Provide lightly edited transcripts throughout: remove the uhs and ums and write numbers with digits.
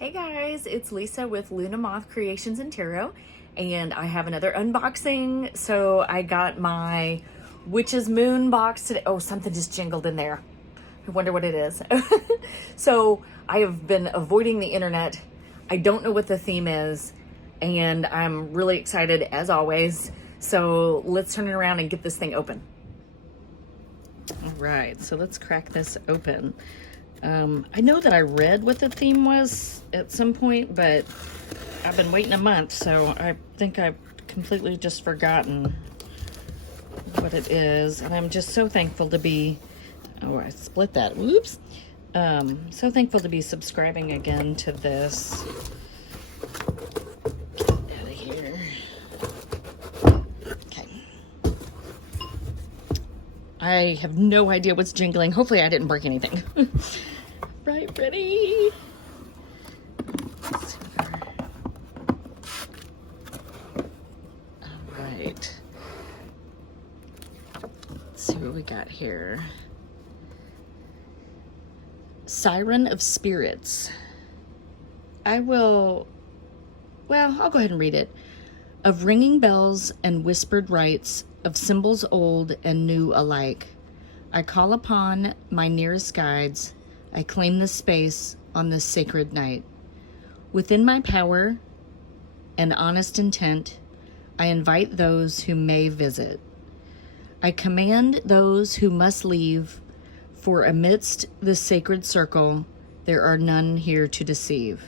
Hey guys, it's Lisa with Luna Moth Creations and Tarot, and I have another unboxing. So I got my Witch's Moon box today. Oh, something just jingled in there. I wonder what it is. So I have been avoiding the internet. I don't know what the theme is, and I'm really excited as always. So let's turn it around and get this thing open. All right, so let's crack this open. I know that I read what the theme was at some point, but I've been waiting a month, so I think I've completely just forgotten what it is. And I'm just so thankful to be, oh, I split that, whoops. So thankful to be subscribing again to this. Get out of here. Okay. I have no idea what's jingling. Hopefully I didn't break anything. Right, ready? All right. Let's see what we got here. Siren of Spirits. I'll go ahead and read it. Of ringing bells and whispered rites, of symbols old and new alike, I call upon my nearest guides. I claim the space on this sacred night. Within my power and honest intent, I invite those who may visit. I command those who must leave, for amidst this sacred circle, there are none here to deceive.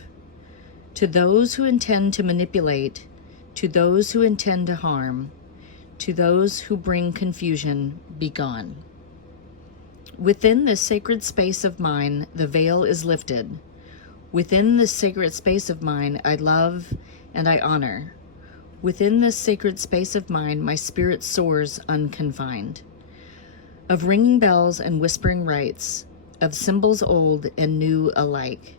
To those who intend to manipulate, to those who intend to harm, to those who bring confusion, be gone. Within this sacred space of mine, the veil is lifted. Within this sacred space of mine, I love and I honor. Within this sacred space of mine, my spirit soars unconfined. Of ringing bells and whispering rites, of symbols old and new alike,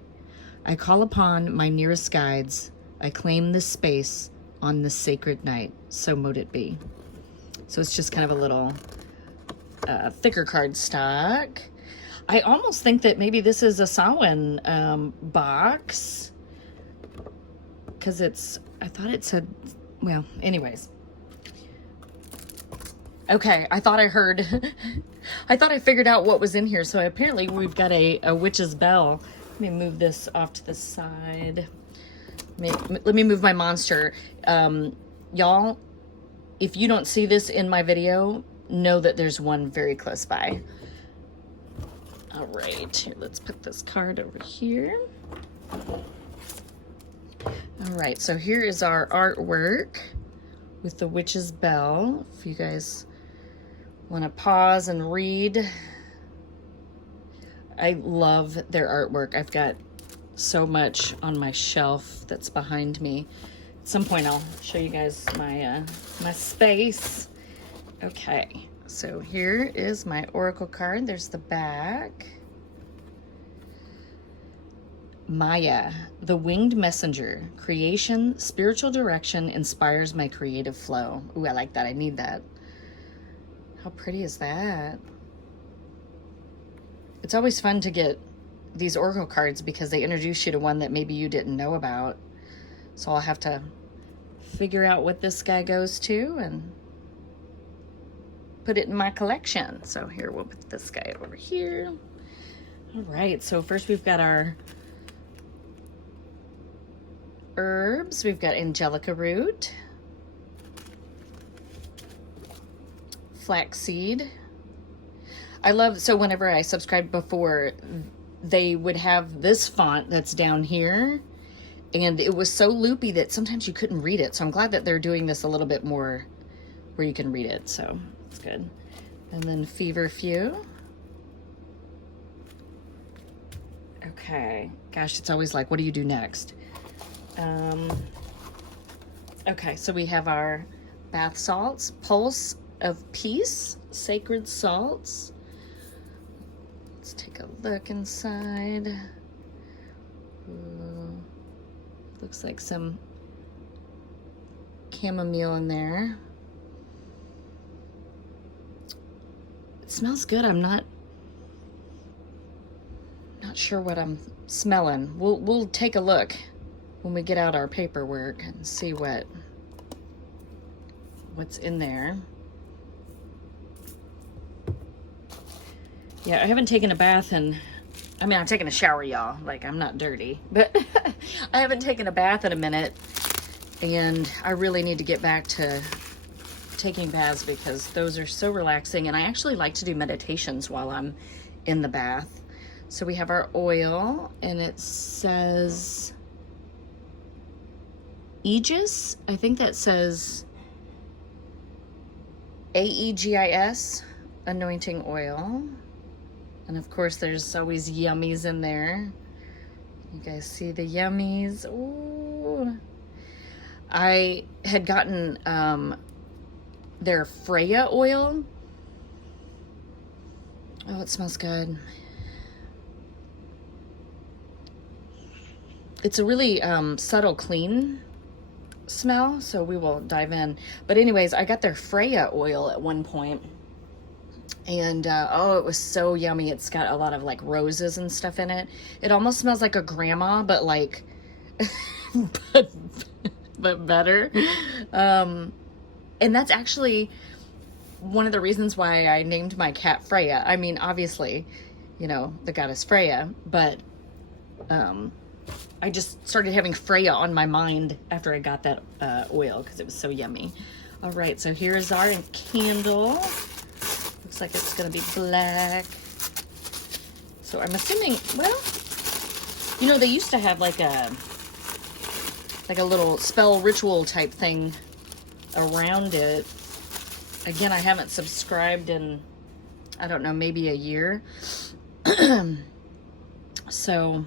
I call upon my nearest guides. I claim this space on this sacred night. So mote it be. So it's just kind of a little thicker card stock. I almost think that maybe this is a Samhain box, because I thought it said, well, anyways. Okay, I thought I heard, I thought I figured out what was in here. So apparently we've got a witch's bell. Let me move this off to the side. Let me move my monster. Y'all, if you don't see this in my video, know that there's one very close by. All right, here, let's put this card over here. All right, so here is our artwork with the witch's bell. If you guys want to pause and read. I love their artwork. I've got so much on my shelf that's behind me. At some point I'll show you guys my my space. Okay, so here is my oracle card. There's the back. Maya, the winged messenger. Creation, spiritual direction inspires my creative flow. Ooh, I like that. I need that. How pretty is that? It's always fun to get these oracle cards because they introduce you to one that maybe you didn't know about. So I'll have to figure out what this guy goes to and put it in my collection. So here, we'll put this guy over here. All right, so first we've got our herbs. We've got angelica root, flaxseed. I love, so whenever I subscribed before, they would have this font that's down here, and it was so loopy that sometimes you couldn't read it. So I'm glad that they're doing this a little bit more where you can read it. So it's good. And then Feverfew. Okay. Gosh, it's always like, what do you do next? Okay, so we have our bath salts, pulse of peace, sacred salts. Let's take a look inside. Ooh, looks like some chamomile in there. It smells good. I'm not not sure what I'm smelling. We'll take a look when we get out our paperwork and see what's in there. Yeah, I haven't taken a bath in, I mean, I've taken a shower, y'all. Like, I'm not dirty, but I haven't taken a bath in a minute, and I really need to get back to taking baths because those are so relaxing, and I actually like to do meditations while I'm in the bath. So we have our oil, and it says Aegis. I think that says Aegis Anointing Oil. And of course, there's always yummies in there. You guys see the yummies? Ooh. I had gotten their Freya oil. Oh, it smells good. It's a really subtle, clean smell, so we will dive in. But anyways, I got their Freya oil at one point, and oh, it was so yummy. It's got a lot of like roses and stuff in it. It almost smells like a grandma, but like, but better. And that's actually one of the reasons why I named my cat Freya. I mean, obviously, you know, the goddess Freya, but I just started having Freya on my mind after I got that oil because it was so yummy. All right, so here's our candle. Looks like it's gonna be black. So I'm assuming, well, you know, they used to have like a little spell ritual type thing around it. Again, I haven't subscribed in, I don't know, maybe a year. So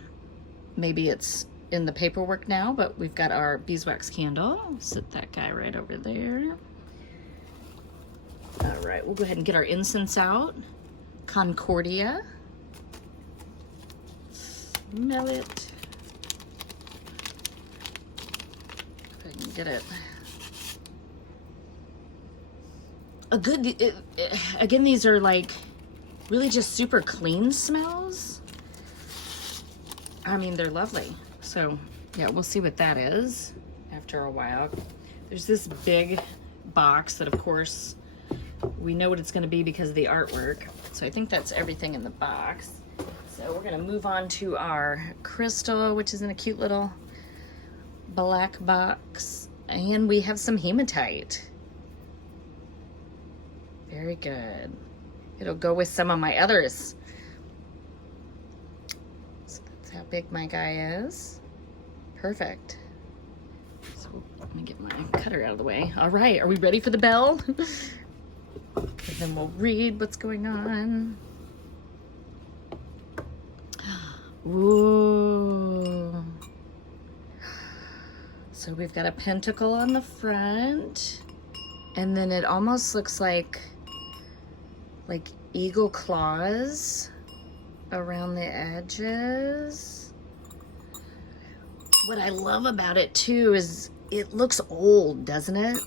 maybe it's in the paperwork now, but we've got our beeswax candle. I'll set that guy right over there. All right, we'll go ahead and get our incense out. Concordia. Smell it. If I can get it. Again, these are like really just super clean smells. I mean, they're lovely. So yeah, we'll see what that is after a while. There's this big box that of course we know what it's going to be because of the artwork. So I think that's everything in the box. So we're going to move on to our crystal, which is in a cute little black box. And we have some hematite. Very good. It'll go with some of my others. So that's how big my guy is. Perfect. So let me get my cutter out of the way. All right, are we ready for the bell? And then we'll read what's going on. Ooh. So we've got a pentacle on the front, and then it almost looks like eagle claws around the edges. What I love about it too is it looks old, doesn't it?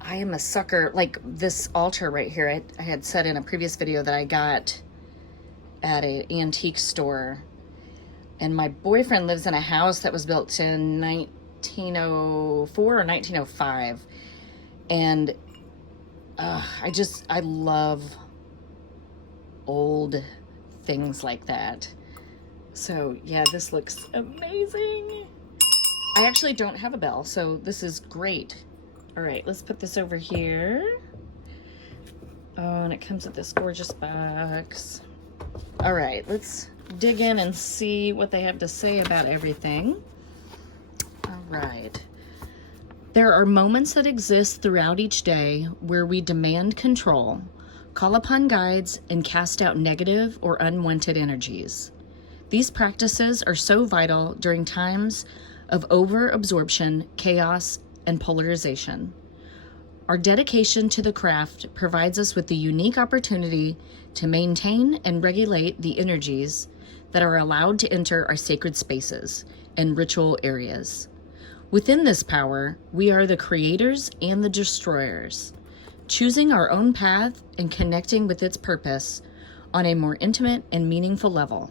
I am a sucker, like this altar right here, I had said in a previous video that I got at an antique store. And my boyfriend lives in a house that was built in 1904 or 1905. And I love old things like that. So yeah, this looks amazing. I actually don't have a bell, so this is great. All right, let's put this over here. Oh, and it comes with this gorgeous box. All right, let's dig in and see what they have to say about everything. All right. There are moments that exist throughout each day where we demand control, call upon guides, and cast out negative or unwanted energies. These practices are so vital during times of overabsorption, chaos, and polarization. Our dedication to the craft provides us with the unique opportunity to maintain and regulate the energies that are allowed to enter our sacred spaces and ritual areas. Within this power, we are the creators and the destroyers, choosing our own path and connecting with its purpose on a more intimate and meaningful level.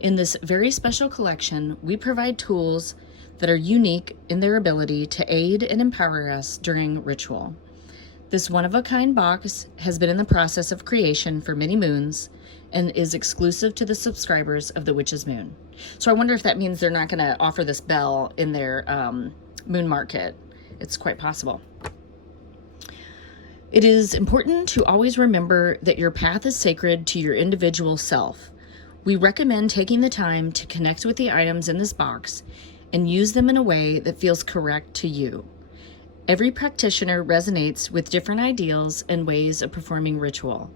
In this very special collection, we provide tools that are unique in their ability to aid and empower us during ritual. This one-of-a-kind box has been in the process of creation for many moons and is exclusive to the subscribers of the Witch's Moon. So I wonder if that means they're not going to offer this bell in their moon market. It's quite possible. It is important to always remember that your path is sacred to your individual self. We recommend taking the time to connect with the items in this box and use them in a way that feels correct to you. Every practitioner resonates with different ideals and ways of performing ritual.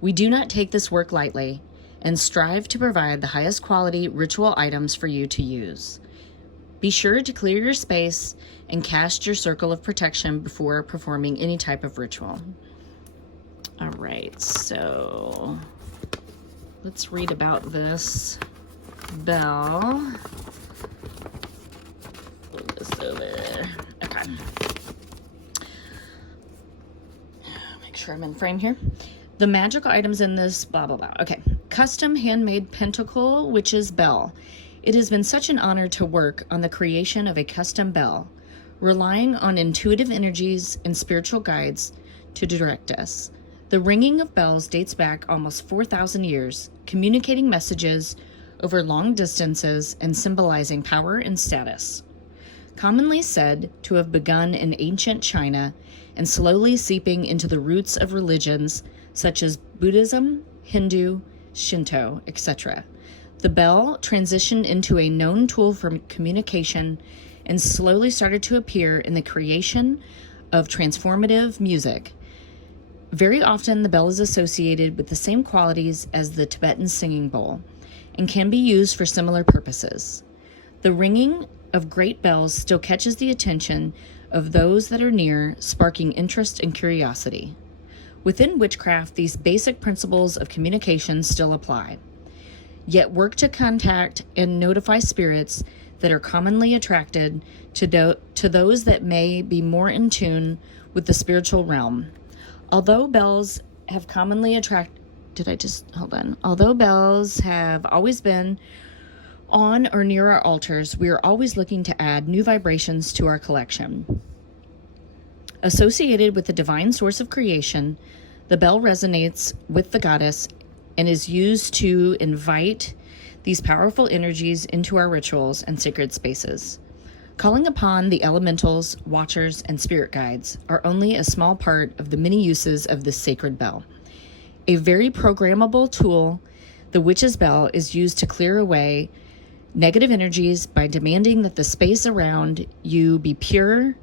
We do not take this work lightly and strive to provide the highest quality ritual items for you to use. Be sure to clear your space and cast your circle of protection before performing any type of ritual. All right, so let's read about this bell. Put this over. Okay. Make sure I'm in frame here. The magical items in this blah, blah, blah. Okay. Custom handmade pentacle witch's bell. It has been such an honor to work on the creation of a custom bell, relying on intuitive energies and spiritual guides to direct us. The ringing of bells dates back almost 4,000 years, communicating messages over long distances and symbolizing power and status. Commonly said to have begun in ancient China and slowly seeping into the roots of religions such as Buddhism, Hindu, Shinto, etc. The bell transitioned into a known tool for communication and slowly started to appear in the creation of transformative music. Very often, the bell is associated with the same qualities as the Tibetan singing bowl and can be used for similar purposes. The ringing of great bells still catches the attention of those that are near, sparking interest and curiosity. Within witchcraft, these basic principles of communication still apply. Yet work to contact and notify spirits that are commonly attracted to those that may be more in tune with the spiritual realm. Although bells have Although bells have always been on or near our altars, we are always looking to add new vibrations to our collection. Associated with the divine source of creation, the bell resonates with the goddess and is used to invite these powerful energies into our rituals and sacred spaces. Calling upon the elementals, watchers, and spirit guides are only a small part of the many uses of this sacred bell. A very programmable tool, the witch's bell is used to clear away negative energies by demanding that the space around you be pure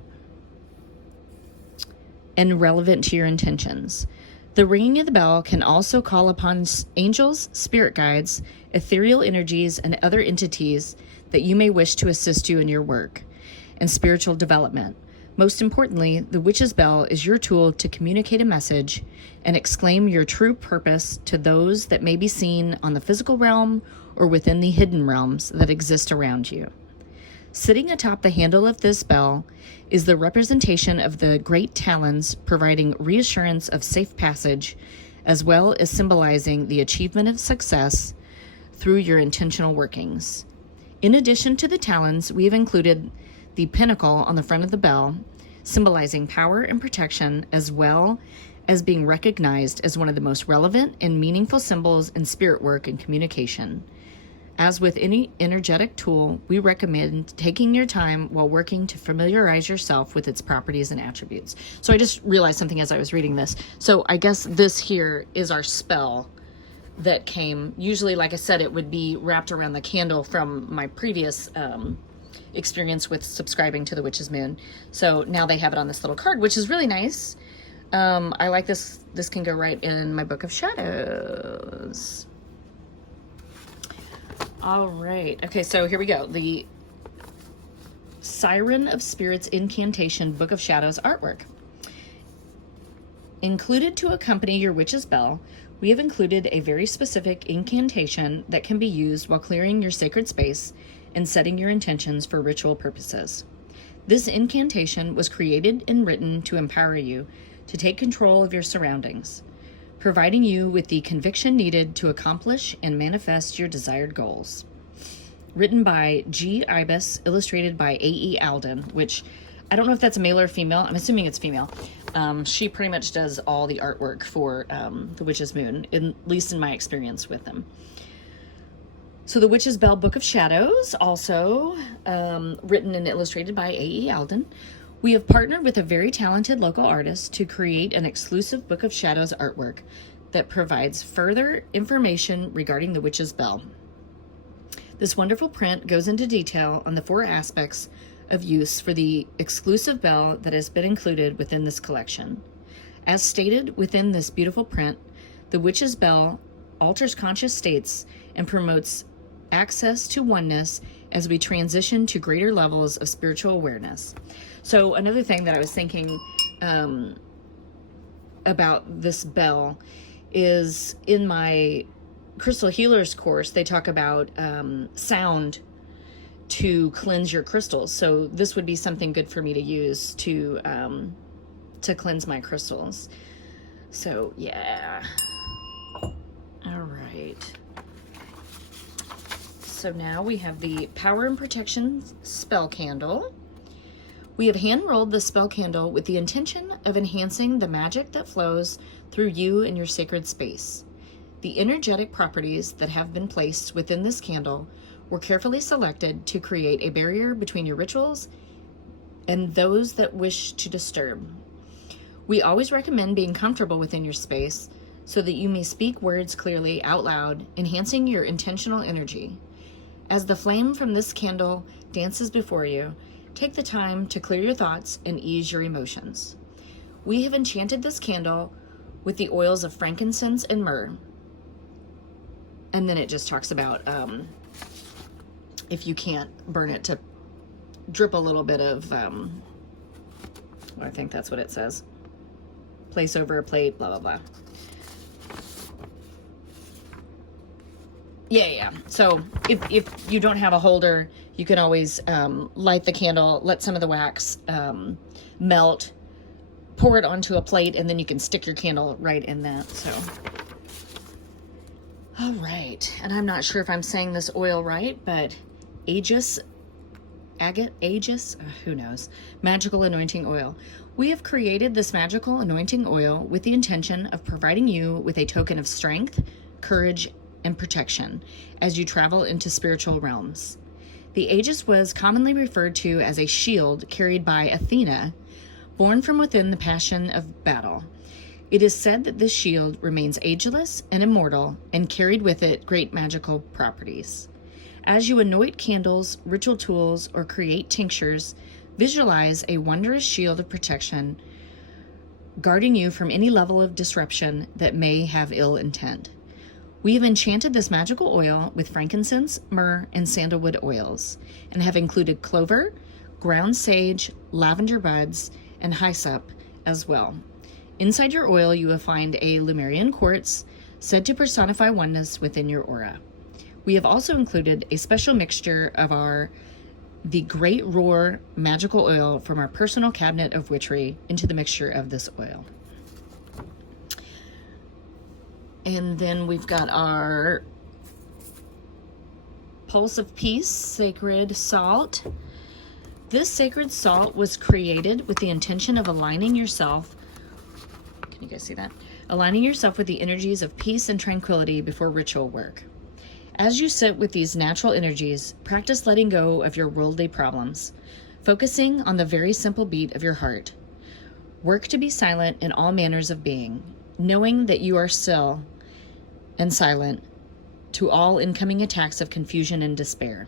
and relevant to your intentions. The ringing of the bell can also call upon angels, spirit guides, ethereal energies, and other entities that you may wish to assist you in your work and spiritual development. Most importantly, the witch's bell is your tool to communicate a message and exclaim your true purpose to those that may be seen on the physical realm or within the hidden realms that exist around you. Sitting atop the handle of this bell is the representation of the great talons, providing reassurance of safe passage, as well as symbolizing the achievement of success through your intentional workings. In addition to the talons, we have included the pinnacle on the front of the bell, symbolizing power and protection, as well as being recognized as one of the most relevant and meaningful symbols in spirit work and communication. As with any energetic tool, we recommend taking your time while working to familiarize yourself with its properties and attributes. So I just realized something as I was reading this. So I guess this here is our spell that came. Usually, like I said, it would be wrapped around the candle from my previous experience with subscribing to the Witch's Moon. So now they have it on this little card, which is really nice. I like this. This can go right in my Book of Shadows. All right. Okay, so here we go. The Siren of Spirits Incantation Book of Shadows artwork. Included to accompany your witch's bell, we have included a very specific incantation that can be used while clearing your sacred space and setting your intentions for ritual purposes. This incantation was created and written to empower you to take control of your surroundings. providing you with the conviction needed to accomplish and manifest your desired goals. Written by G. Ibis, illustrated by A.E. Alden, which I don't know if that's a male or female. I'm assuming it's female. She pretty much does all the artwork for The Witch's Moon, at least in my experience with them. So The Witch's Bell Book of Shadows, also written and illustrated by A.E. Alden. We have partnered with a very talented local artist to create an exclusive Book of Shadows artwork that provides further information regarding the Witch's Bell. This wonderful print goes into detail on the 4 aspects of use for the exclusive bell that has been included within this collection. As stated within this beautiful print, the Witch's Bell alters conscious states and promotes access to oneness as we transition to greater levels of spiritual awareness. So another thing that I was thinking about this bell is in my Crystal Healers course, they talk about sound to cleanse your crystals. So this would be something good for me to use to cleanse my crystals. So yeah. All right. So now we have the Power and Protection Spell Candle. We have hand-rolled the spell candle with the intention of enhancing the magic that flows through you and your sacred space. The energetic properties that have been placed within this candle were carefully selected to create a barrier between your rituals and those that wish to disturb. We always recommend being comfortable within your space so that you may speak words clearly out loud, enhancing your intentional energy. As the flame from this candle dances before you, take the time to clear your thoughts and ease your emotions. We have enchanted this candle with the oils of frankincense and myrrh. And then it just talks about if you can't burn it, to drip a little bit of, I think that's what it says. Place over a plate, blah, blah, blah. Yeah. So if you don't have a holder, you can always light the candle, let some of the wax melt, pour it onto a plate, and then you can stick your candle right in that. So, all right. And I'm not sure if I'm saying this oil right, but Aegis, who knows, Magical Anointing Oil. We have created this magical anointing oil with the intention of providing you with a token of strength, courage, and protection as you travel into spiritual realms. The Aegis was commonly referred to as a shield carried by Athena, born from within the passion of battle. It is said that this shield remains ageless and immortal and carried with it great magical properties. As you anoint candles, ritual tools, or create tinctures, visualize a wondrous shield of protection guarding you from any level of disruption that may have ill intent. We have enchanted this magical oil with frankincense, myrrh, and sandalwood oils, and have included clover, ground sage, lavender buds, and hyssop as well. Inside your oil, you will find a Lemurian quartz, said to personify oneness within your aura. We have also included a special mixture of the Great Roar magical oil from our personal cabinet of witchery into the mixture of this oil. And then we've got our Pulse of Peace Sacred Salt. This sacred salt was created with the intention of aligning yourself. Can you guys see that? Aligning yourself with the energies of peace and tranquility before ritual work. As you sit with these natural energies, practice letting go of your worldly problems, focusing on the very simple beat of your heart. Work to be silent in all manners of being, knowing that you are still and silent to all incoming attacks of confusion and despair.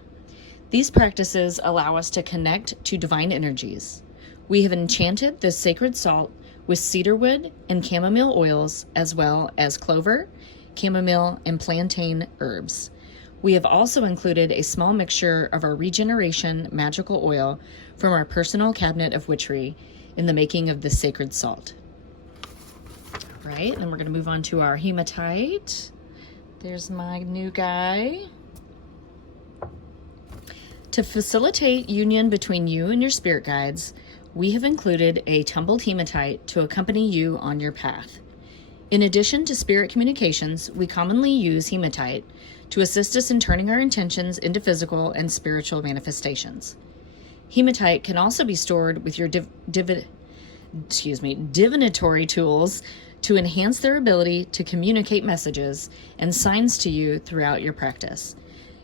These practices allow us to connect to divine energies. We have enchanted this sacred salt with cedarwood and chamomile oils, as well as clover, chamomile, and plantain herbs. We have also included a small mixture of our regeneration magical oil from our personal cabinet of witchery in the making of this sacred salt. All right, then we're going to move on to our hematite. There's my new guy. To facilitate union between you and your spirit guides, we have included a tumbled hematite to accompany you on your path. In addition to spirit communications, we commonly use hematite to assist us in turning our intentions into physical and spiritual manifestations. Hematite can also be stored with your divinatory tools to enhance their ability to communicate messages and signs to you throughout your practice.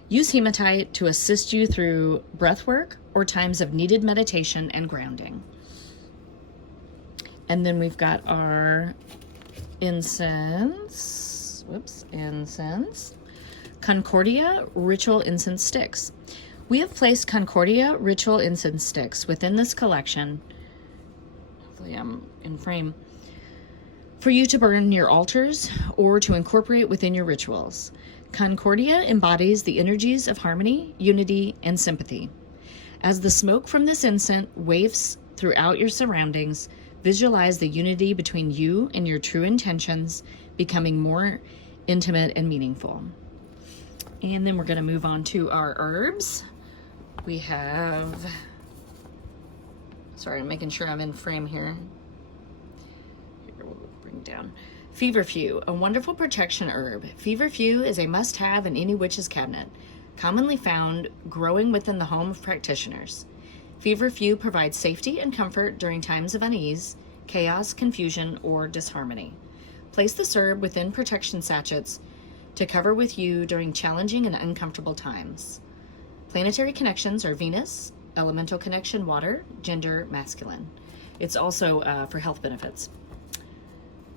Use hematite to assist you through breath work or times of needed meditation and grounding. And then we've got our incense. Concordia Ritual Incense Sticks. We have placed Concordia Ritual Incense Sticks within this collection. Hopefully I'm in frame. For you to burn near altars or to incorporate within your rituals. Concordia embodies the energies of harmony, unity, and sympathy. As the smoke from this incense wafts throughout your surroundings, visualize the unity between you and your true intentions becoming more intimate and meaningful. And then we're going to move on to our herbs. We have, sorry, I'm making sure I'm in frame here. Here we'll bring down. Feverfew, a wonderful protection herb. Feverfew is a must-have in any witch's cabinet, commonly found growing within the home of practitioners. Feverfew provides safety and comfort during times of unease, chaos, confusion, or disharmony. Place this herb within protection sachets to cover with you during challenging and uncomfortable times. Planetary connections are Venus, elemental connection water, gender masculine. It's also for health benefits.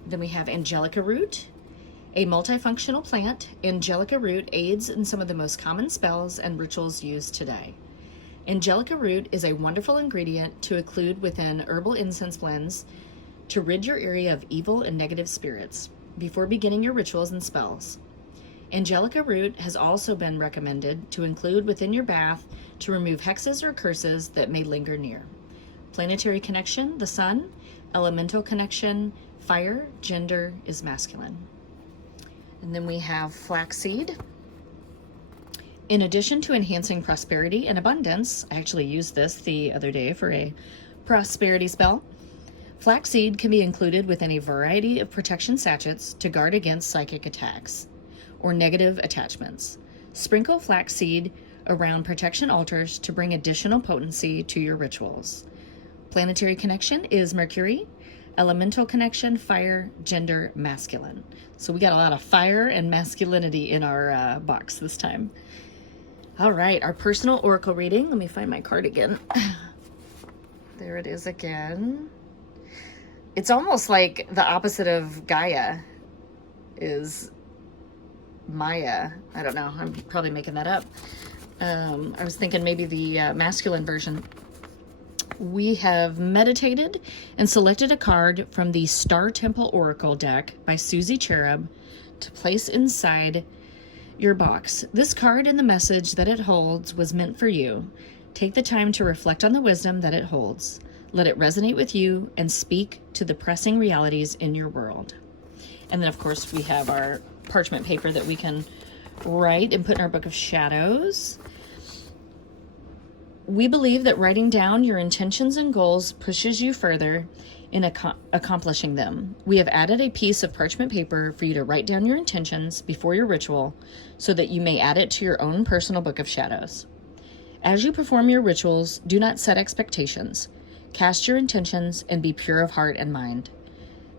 Then we have Angelica root, a multifunctional plant. Angelica root aids in some of the most common spells and rituals used today. Angelica root is a wonderful ingredient to include within herbal incense blends to rid your area of evil and negative spirits before beginning your rituals and spells. Angelica root has also been recommended to include within your bath to remove hexes or curses that may linger near. Planetary connection, the sun. Elemental connection, fire. Gender is masculine. And then we have flaxseed. In addition to enhancing prosperity and abundance, I actually used this the other day for a prosperity spell. Flaxseed can be included within a variety of protection sachets to guard against psychic attacks or negative attachments. Sprinkle flaxseed around protection altars to bring additional potency to your rituals. Planetary connection is Mercury. Elemental connection, fire. Gender, masculine. So we got a lot of fire and masculinity in our box this time. All right, our personal oracle reading. Let me find my card again. There it is again. It's almost like the opposite of Gaia is Maya. I don't know. I'm probably making that up. I was thinking maybe the masculine version. We have meditated and selected a card from the Star Temple Oracle deck by Susie Cherub to place inside your box. This card and the message that it holds was meant for you. Take the time to reflect on the wisdom that it holds. Let it resonate with you and speak to the pressing realities in your world. And then, of course, we have our parchment paper that we can write and put in our book of shadows. We believe that writing down your intentions and goals pushes you further in accomplishing them. We have added a piece of parchment paper for you to write down your intentions before your ritual so that you may add it to your own personal book of shadows. As you perform your rituals, do not set expectations. Cast your intentions and be pure of heart and mind.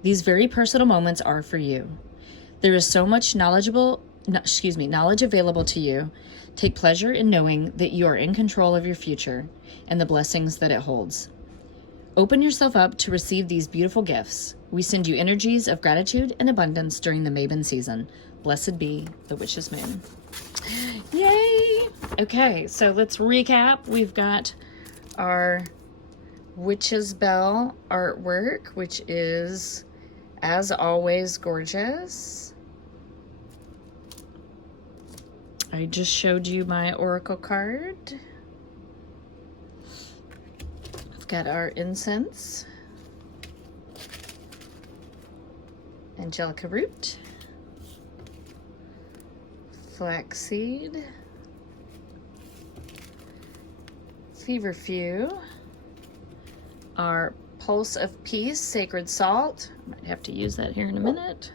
These very personal moments are for you. There is so much knowledge available to you. Take pleasure in knowing that you are in control of your future and the blessings that it holds. Open yourself up to receive these beautiful gifts. We send you energies of gratitude and abundance during the Mabon season. Blessed be the Witch's Moon. Yay! Okay, so let's recap. We've got our Witch's Bell artwork, which is, as always, gorgeous. I just showed you my oracle card. We've got our incense, Angelica root, flaxseed, Feverfew, our Pulse of Peace, Sacred Salt. I might have to use that here in a minute.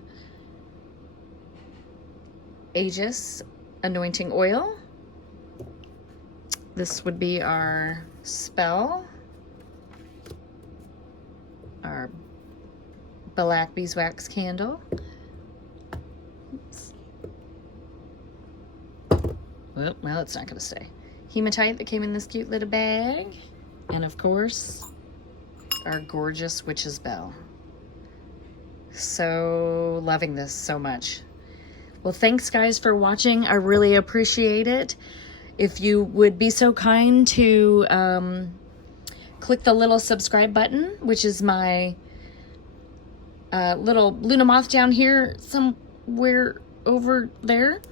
Aegis Anointing Oil. This would be our spell. Our black beeswax candle. Oops. Well, it's not going to stay. Hematite that came in this cute little bag. And of course, our gorgeous witch's bell. So loving this so much. Well, thanks guys for watching. I really appreciate it. If you would be so kind to click the little subscribe button, which is my little Luna Moth down here somewhere over there.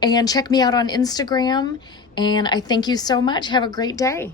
And check me out on Instagram. And I thank you so much. Have a great day.